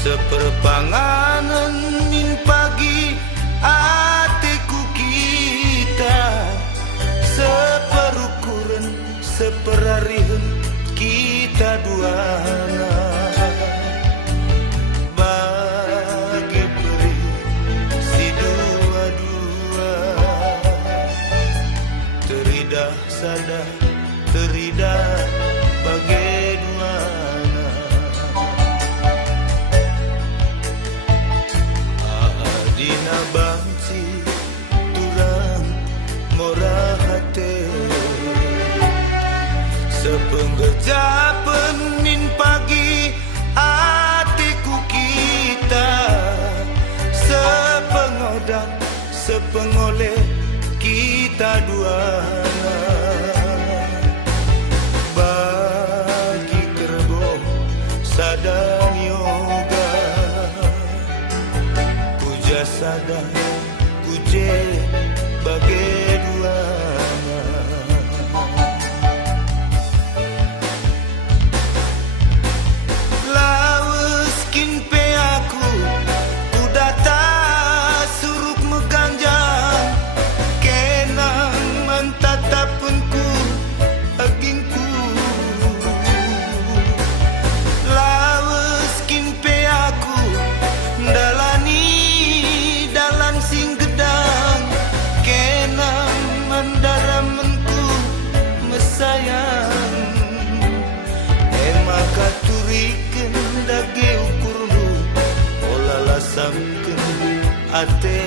Seperpanganan min pagi atiku kita, seperukuran seperarihan kita duana. Bagi peri si dua-dua, teridah sadar teridah bagai duana. Adina bangsi turang murah hati, sepenggejapan min pagi atiku kita, sepengodak sepengoleh kita duana. Bagi kerbo sadang yoga, puja sadang puje bagai duana. Laweskin pe aku udah tak suruk meganjang, kenang mentatapunku agingku. Laweskin pe aku dalani dalan sing gedang, kenang mendaramenku mesayang. Maka turiken dage ukurnu, olah lasamken ate.